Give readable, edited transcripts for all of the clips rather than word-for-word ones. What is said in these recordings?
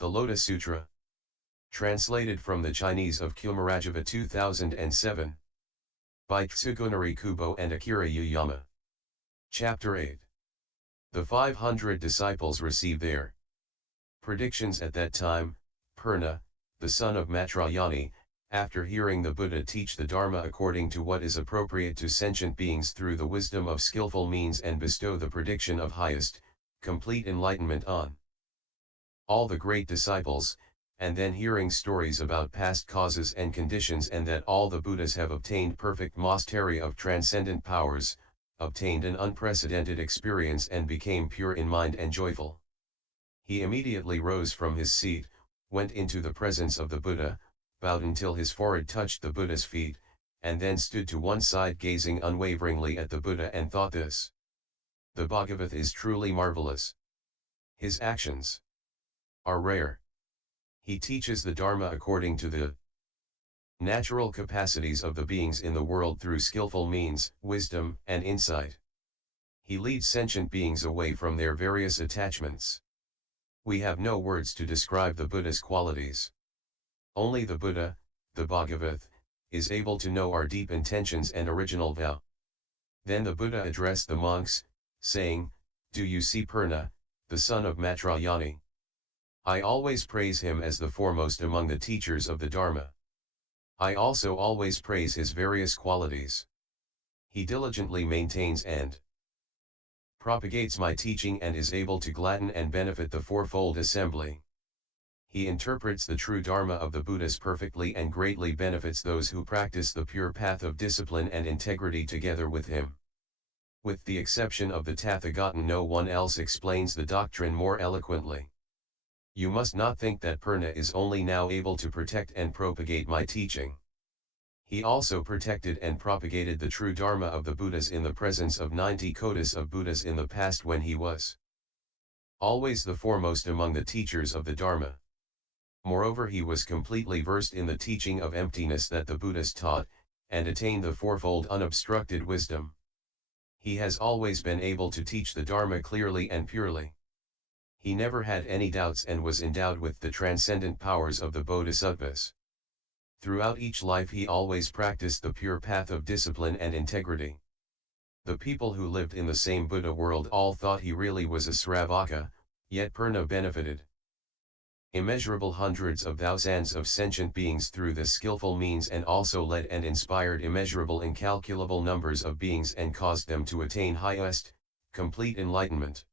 The Lotus Sutra. Translated from the Chinese of Kumarajava 2007. By Tsugunari Kubo and Akira Yuyama. Chapter 8. The 500 disciples receive their predictions. At that time, Purna, the son of Matrayani, after hearing the Buddha teach the Dharma according to what is appropriate to sentient beings through the wisdom of skillful means and bestow the prediction of highest, complete enlightenment on all the great disciples, and then hearing stories about past causes and conditions and that all the Buddhas have obtained perfect mastery of transcendent powers, obtained an unprecedented experience and became pure in mind and joyful. He immediately rose from his seat, went into the presence of the Buddha, bowed until his forehead touched the Buddha's feet, and then stood to one side gazing unwaveringly at the Buddha and thought this. The Bhagavat is truly marvelous. His actions are rare. He teaches the Dharma according to the natural capacities of the beings in the world through skillful means, wisdom, and insight. He leads sentient beings away from their various attachments. We have no words to describe the Buddha's qualities. Only the Buddha, the Bhagavat, is able to know our deep intentions and original vow. Then the Buddha addressed the monks, saying, "Do you see Purna, the son of Matrayani? I always praise him as the foremost among the teachers of the Dharma. I also always praise his various qualities. He diligently maintains and propagates my teaching and is able to gladden and benefit the fourfold assembly. He interprets the true Dharma of the Buddhas perfectly and greatly benefits those who practice the pure path of discipline and integrity together with him. With the exception of the Tathagata, no one else explains the doctrine more eloquently. You must not think that Purna is only now able to protect and propagate my teaching. He also protected and propagated the true Dharma of the Buddhas in the presence of 90 kotis of Buddhas in the past when he was always the foremost among the teachers of the Dharma. Moreover, he was completely versed in the teaching of emptiness that the Buddhas taught, and attained the fourfold unobstructed wisdom. He has always been able to teach the Dharma clearly and purely. He never had any doubts and was endowed with the transcendent powers of the Bodhisattvas. Throughout each life he always practiced the pure path of discipline and integrity. The people who lived in the same Buddha world all thought he really was a Sravaka, yet Purna benefited immeasurable hundreds of thousands of sentient beings through this skillful means and also led and inspired immeasurable incalculable numbers of beings and caused them to attain highest, complete enlightenment.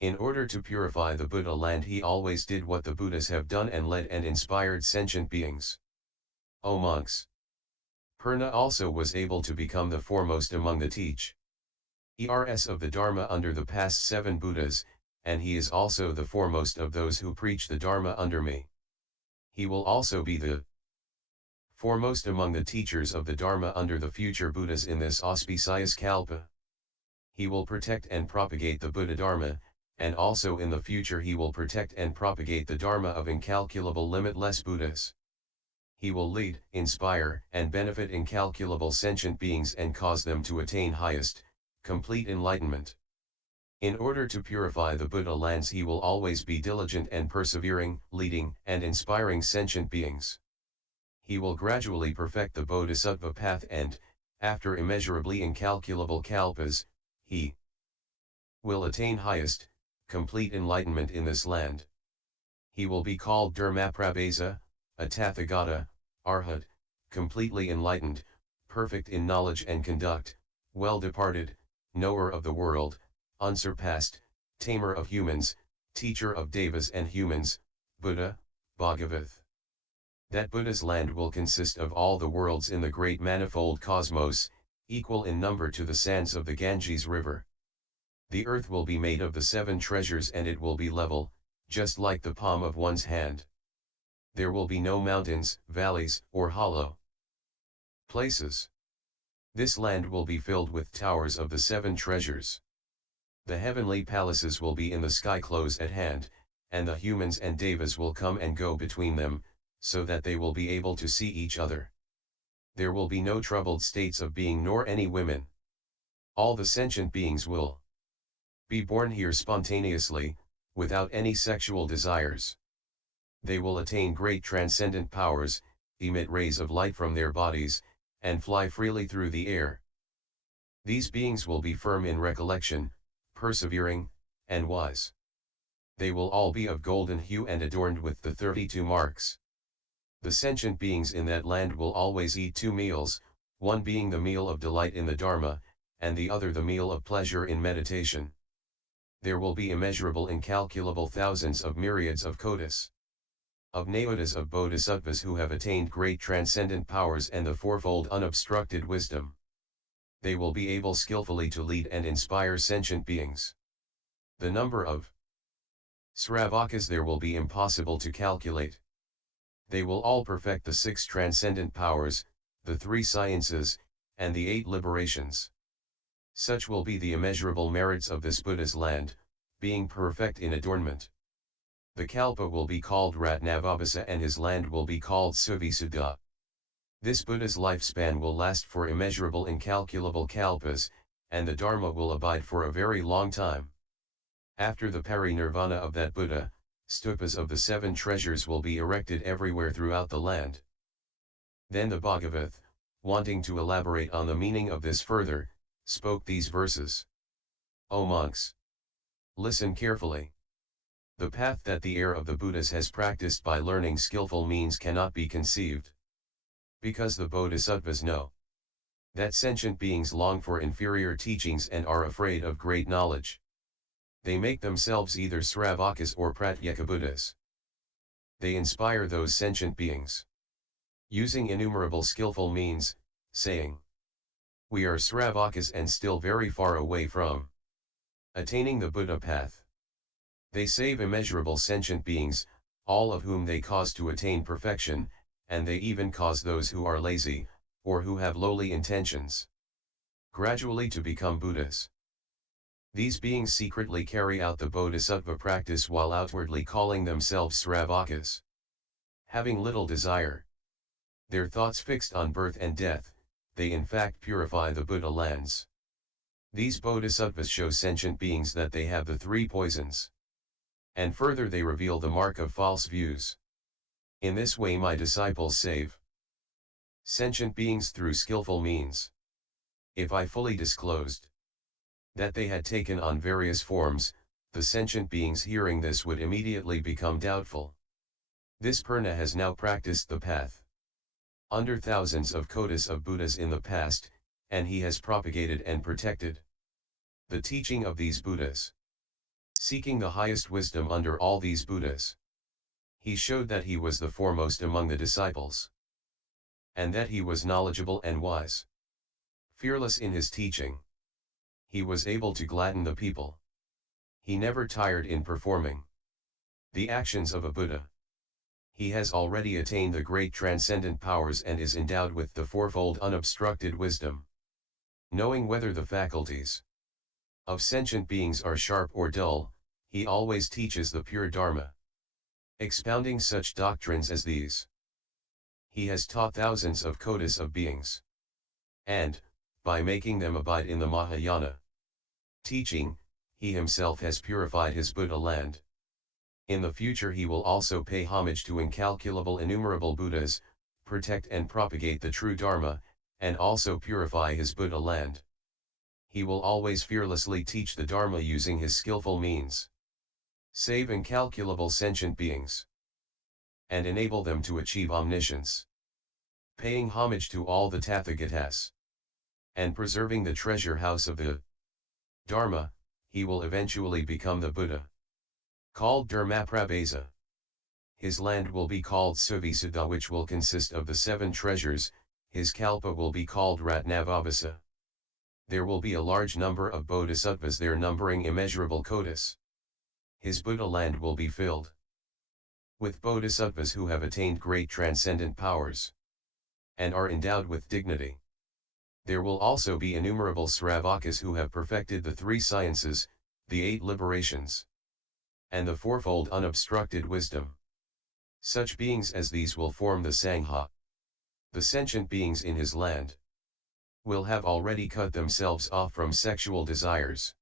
In order to purify the Buddha land he always did what the Buddhas have done and led and inspired sentient beings. O monks! Purna also was able to become the foremost among the teachers of the Dharma under the past 7 Buddhas, and he is also the foremost of those who preach the Dharma under me. He will also be the foremost among the teachers of the Dharma under the future Buddhas in this auspicious kalpa. He will protect and propagate the Buddha Dharma, and also in the future he will protect and propagate the Dharma of incalculable limitless Buddhas. He will lead, inspire, and benefit incalculable sentient beings and cause them to attain highest, complete enlightenment. In order to purify the Buddha lands he will always be diligent and persevering, leading and inspiring sentient beings. He will gradually perfect the Bodhisattva path and, after immeasurably incalculable kalpas, he will attain highest, complete enlightenment in this land. He will be called Dharmaprabhasa, a Tathagata, Arhat, completely enlightened, perfect in knowledge and conduct, well-departed, knower of the world, unsurpassed, tamer of humans, teacher of devas and humans, Buddha, Bhagavat. That Buddha's land will consist of all the worlds in the great manifold cosmos, equal in number to the sands of the Ganges river. The earth will be made of the 7 treasures and it will be level, just like the palm of one's hand. There will be no mountains, valleys, or hollow places. This land will be filled with towers of the 7 treasures. The heavenly palaces will be in the sky close at hand, and the humans and devas will come and go between them, so that they will be able to see each other. There will be no troubled states of being nor any women. All the sentient beings will be born here spontaneously, without any sexual desires. They will attain great transcendent powers, emit rays of light from their bodies, and fly freely through the air. These beings will be firm in recollection, persevering, and wise. They will all be of golden hue and adorned with the 32 marks. The sentient beings in that land will always eat 2 meals, one being the meal of delight in the Dharma, and the other the meal of pleasure in meditation. There will be immeasurable incalculable thousands of myriads of kotis of nayotas of bodhisattvas who have attained great transcendent powers and the fourfold unobstructed wisdom. They will be able skillfully to lead and inspire sentient beings. The number of Sravakas there will be impossible to calculate. They will all perfect the 6 transcendent powers, the 3 sciences, and the 8 liberations. Such will be the immeasurable merits of this Buddha's land, being perfect in adornment. The Kalpa will be called Ratnavabhasa and his land will be called Suvisuddha. This Buddha's lifespan will last for immeasurable incalculable kalpas, and the Dharma will abide for a very long time. After the parinirvana of that Buddha, stupas of the 7 treasures will be erected everywhere throughout the land. Then the Bhagavat, wanting to elaborate on the meaning of this further, spoke these verses. O monks! Listen carefully. The path that the heir of the Buddhas has practiced by learning skillful means cannot be conceived. Because the bodhisattvas know that sentient beings long for inferior teachings and are afraid of great knowledge. They make themselves either Sravakas or Pratyeka Buddhas. They inspire those sentient beings, using innumerable skillful means, saying, "We are Sravakas and still very far away from attaining the Buddha path." They save immeasurable sentient beings, all of whom they cause to attain perfection, and they even cause those who are lazy, or who have lowly intentions, gradually to become Buddhas. These beings secretly carry out the bodhisattva practice while outwardly calling themselves Sravakas. Having little desire, their thoughts fixed on birth and death, they in fact purify the Buddha lands. These bodhisattvas show sentient beings that they have the 3 poisons. And further they reveal the mark of false views. In this way my disciples save sentient beings through skillful means. If I fully disclosed that they had taken on various forms, the sentient beings hearing this would immediately become doubtful. This Purna has now practiced the path under thousands of kotis of Buddhas in the past, and he has propagated and protected the teaching of these Buddhas, seeking the highest wisdom under all these Buddhas. He showed that he was the foremost among the disciples, and that he was knowledgeable and wise, fearless in his teaching. He was able to gladden the people. He never tired in performing the actions of a Buddha. He has already attained the great transcendent powers and is endowed with the fourfold unobstructed wisdom. Knowing whether the faculties of sentient beings are sharp or dull, he always teaches the pure Dharma, expounding such doctrines as these. He has taught thousands of kotis of beings, and, by making them abide in the Mahayana teaching, he himself has purified his Buddha land. In the future he will also pay homage to incalculable innumerable Buddhas, protect and propagate the true Dharma, and also purify his Buddha land. He will always fearlessly teach the Dharma using his skillful means, save incalculable sentient beings, and enable them to achieve omniscience. Paying homage to all the Tathagatas, and preserving the treasure house of the Dharma, he will eventually become the Buddha, called Dharmaprabhasa. His land will be called Suvisuddha, which will consist of the 7 treasures, his kalpa will be called Ratnavabhasa. There will be a large number of bodhisattvas there numbering immeasurable kotis. His Buddha land will be filled with bodhisattvas who have attained great transcendent powers, and are endowed with dignity. There will also be innumerable Sravakas who have perfected the 3 sciences, the 8 liberations, and the fourfold unobstructed wisdom. Such beings as these will form the Sangha. The sentient beings in his land will have already cut themselves off from sexual desires.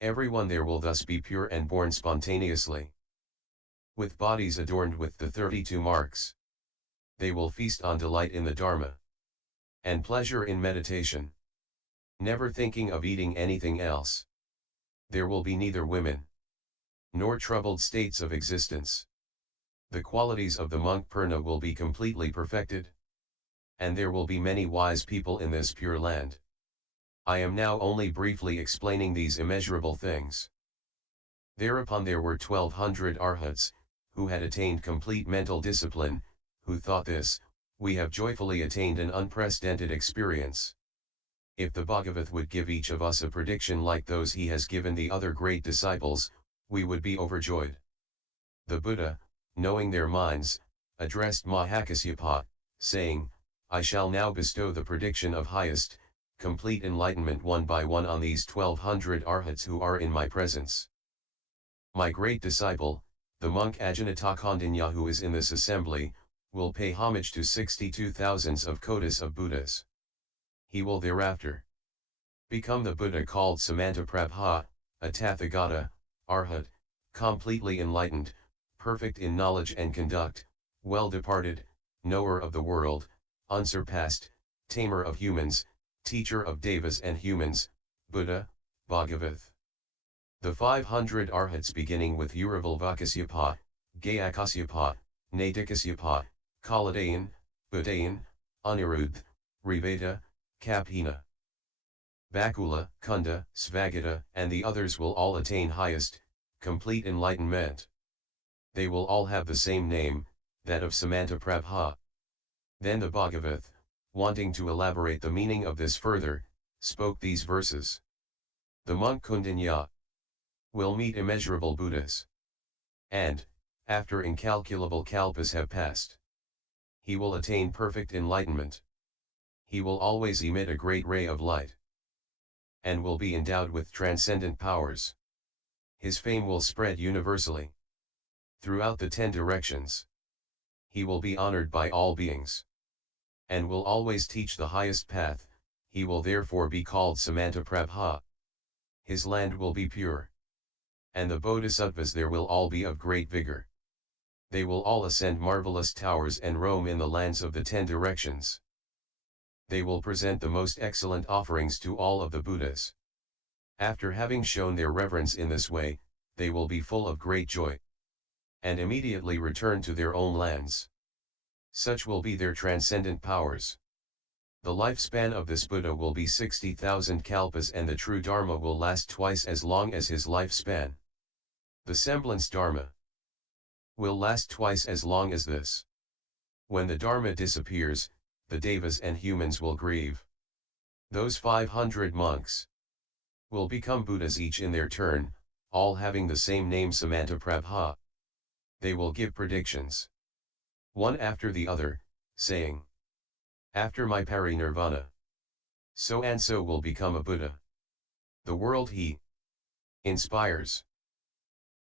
Everyone there will thus be pure and born spontaneously, with bodies adorned with the 32 marks. They will feast on delight in the Dharma, and pleasure in meditation, never thinking of eating anything else. There will be neither women, nor troubled states of existence. The qualities of the monk Purna will be completely perfected, and there will be many wise people in this pure land. I am now only briefly explaining these immeasurable things. Thereupon there were 1200 arhats, who had attained complete mental discipline, who thought this, we have joyfully attained an unprecedented experience. If the Bhagavat would give each of us a prediction like those he has given the other great disciples, we would be overjoyed. The Buddha, knowing their minds, addressed Mahakasyapa, saying, I shall now bestow the prediction of highest, complete enlightenment one by one on these 1200 arhats who are in my presence. My great disciple, the monk Ajanatakandanya who is in this assembly, will pay homage to 62 thousands of kotis of Buddhas. He will thereafter become the Buddha called Samantaprabha, a Tathagata, Arhat, completely enlightened, perfect in knowledge and conduct, well departed, knower of the world, unsurpassed, tamer of humans, teacher of devas and humans, Buddha, Bhagavat. The 500 arhats beginning with Uravalvakasyapa, Gayakasyapa, Natikasyapa, Kaladayan, Budayan, Anirudh, Riveda, Kapina, Bakula, Kunda, Svagata, and the others will all attain highest, complete enlightenment. They will all have the same name, that of Samantaprabha. Then the Bhagavat, wanting to elaborate the meaning of this further, spoke these verses. The monk Kundanya will meet immeasurable Buddhas. And, after incalculable kalpas have passed, he will attain perfect enlightenment. He will always emit a great ray of light, and will be endowed with transcendent powers. His fame will spread universally throughout the 10 directions. He will be honored by all beings, and will always teach the highest path. He will therefore be called Samantaprabha. His land will be pure, and the bodhisattvas there will all be of great vigor. They will all ascend marvelous towers and roam in the lands of the 10 directions. They will present the most excellent offerings to all of the Buddhas. After having shown their reverence in this way, they will be full of great joy, and immediately return to their own lands. Such will be their transcendent powers. The lifespan of this Buddha will be 60,000 kalpas, and the true Dharma will last twice as long as his lifespan. The semblance Dharma will last twice as long as this. When the Dharma disappears, the devas and humans will grieve. Those 500 monks will become Buddhas each in their turn, all having the same name Samantaprabha. They will give predictions, one after the other, saying, after my parinirvana, so and so will become a Buddha. The world he inspires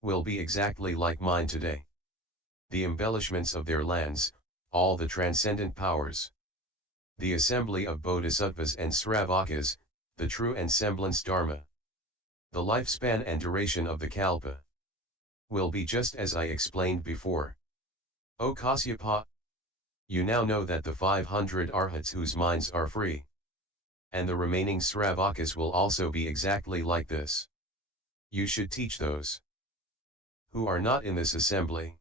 will be exactly like mine today. The embellishments of their lands, all the transcendent powers, the assembly of bodhisattvas and sravakas, the true and semblance dharma, the lifespan and duration of the kalpa, will be just as I explained before. O Kasyapa, you now know that the 500 arhats whose minds are free, and the remaining sravakas will also be exactly like this. You should teach those who are not in this assembly.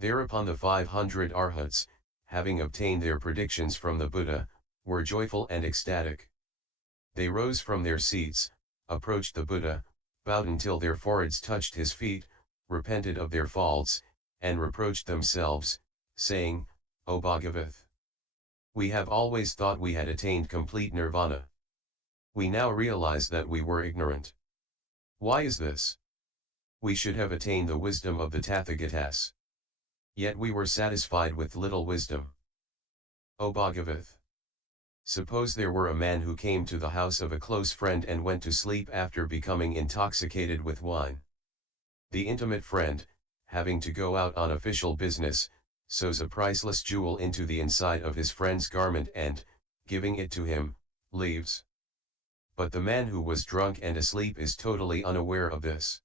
Thereupon the 500 arhats, having obtained their predictions from the Buddha, were joyful and ecstatic. They rose from their seats, approached the Buddha, bowed until their foreheads touched his feet, repented of their faults, and reproached themselves, saying, O Bhagavat, we have always thought we had attained complete nirvana. We now realize that we were ignorant. Why is this? We should have attained the wisdom of the Tathagatas. Yet we were satisfied with little wisdom. O Bhagavat, suppose there were a man who came to the house of a close friend and went to sleep after becoming intoxicated with wine. The intimate friend, having to go out on official business, sews a priceless jewel into the inside of his friend's garment and, giving it to him, leaves. But the man who was drunk and asleep is totally unaware of this.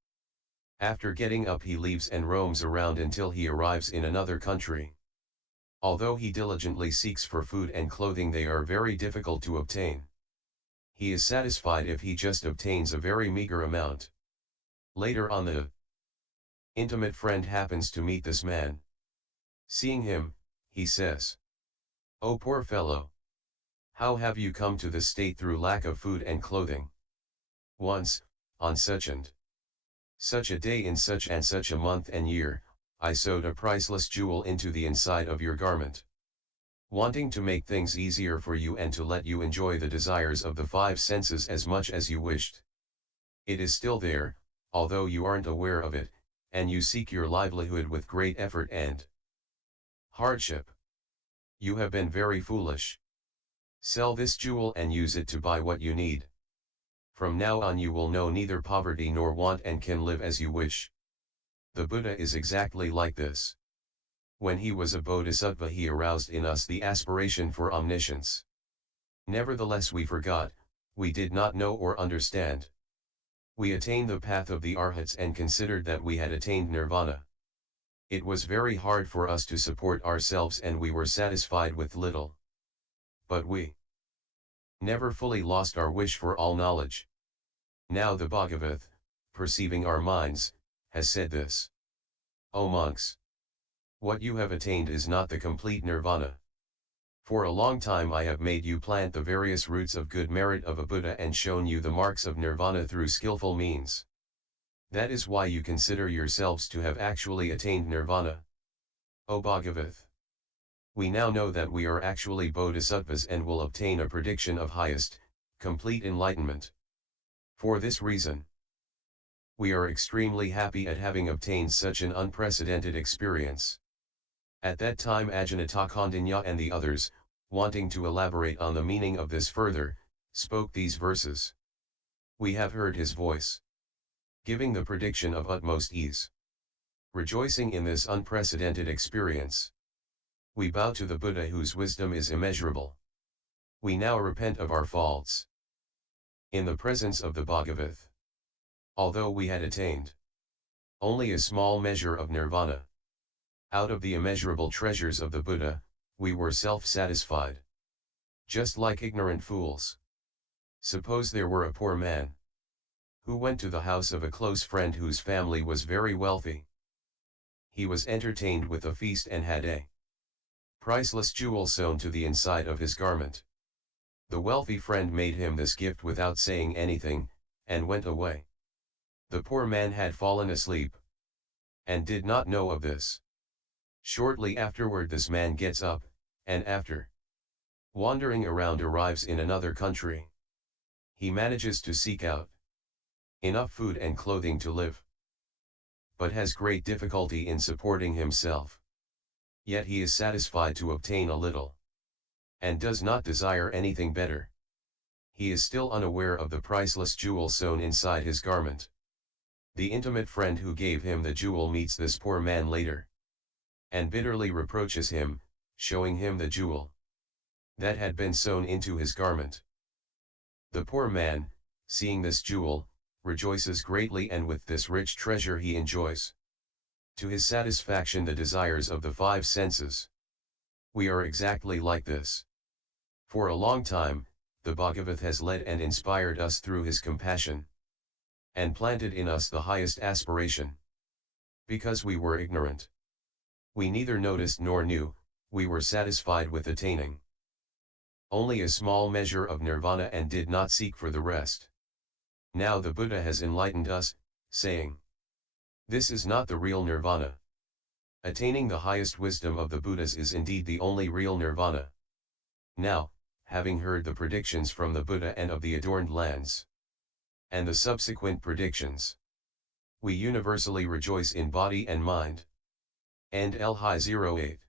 After getting up he leaves and roams around until he arrives in another country. Although he diligently seeks for food and clothing, they are very difficult to obtain. He is satisfied if he just obtains a very meager amount. Later on, the intimate friend happens to meet this man. Seeing him, he says, "Oh, poor fellow! How have you come to this state through lack of food and clothing? Once, on such and such a day in such and such a month and year, I sewed a priceless jewel into the inside of your garment, wanting to make things easier for you and to let you enjoy the desires of the five senses as much as you wished. It is still there, although you aren't aware of it, and you seek your livelihood with great effort and hardship. You have been very foolish. Sell this jewel and use it to buy what you need. From now on you will know neither poverty nor want and can live as you wish." The Buddha is exactly like this. When he was a bodhisattva, he aroused in us the aspiration for omniscience. Nevertheless we forgot, we did not know or understand. We attained the path of the arhats and considered that we had attained nirvana. It was very hard for us to support ourselves and we were satisfied with little. But we never fully lost our wish for all knowledge. Now the Bhagavat, perceiving our minds, has said this: "O monks! What you have attained is not the complete nirvana. For a long time I have made you plant the various roots of good merit of a Buddha and shown you the marks of nirvana through skillful means. That is why you consider yourselves to have actually attained nirvana. O Bhagavat! We now know that we are actually bodhisattvas and will obtain a prediction of highest, complete enlightenment. For this reason, we are extremely happy at having obtained such an unprecedented experience." At that time Ajinata Kondanya and the others, wanting to elaborate on the meaning of this further, spoke these verses. We have heard his voice, giving the prediction of utmost ease. Rejoicing in this unprecedented experience, we bow to the Buddha whose wisdom is immeasurable. We now repent of our faults. In the presence of the Bhagavat, although we had attained only a small measure of nirvana, out of the immeasurable treasures of the Buddha, we were self-satisfied. Just like ignorant fools. Suppose there were a poor man who went to the house of a close friend whose family was very wealthy. He was entertained with a feast and had a priceless jewel sewn to the inside of his garment. The wealthy friend made him this gift without saying anything, and went away. The poor man had fallen asleep, and did not know of this. Shortly afterward this man gets up, and after wandering around arrives in another country. He manages to seek out enough food and clothing to live, but has great difficulty in supporting himself. Yet he is satisfied to obtain a little, and does not desire anything better. He is still unaware of the priceless jewel sewn inside his garment. The intimate friend who gave him the jewel meets this poor man later, and bitterly reproaches him, showing him the jewel that had been sewn into his garment. The poor man, seeing this jewel, rejoices greatly, and with this rich treasure he enjoys to his satisfaction the desires of the five senses. We are exactly like this. For a long time, the Bhagavat has led and inspired us through his compassion, and planted in us the highest aspiration. Because we were ignorant, we neither noticed nor knew, we were satisfied with attaining only a small measure of nirvana and did not seek for the rest. Now the Buddha has enlightened us, saying, "This is not the real nirvana. Attaining the highest wisdom of the Buddhas is indeed the only real nirvana." Now, having heard the predictions from the Buddha and of the adorned lands, and the subsequent predictions, we universally rejoice in body and mind. And L. 08.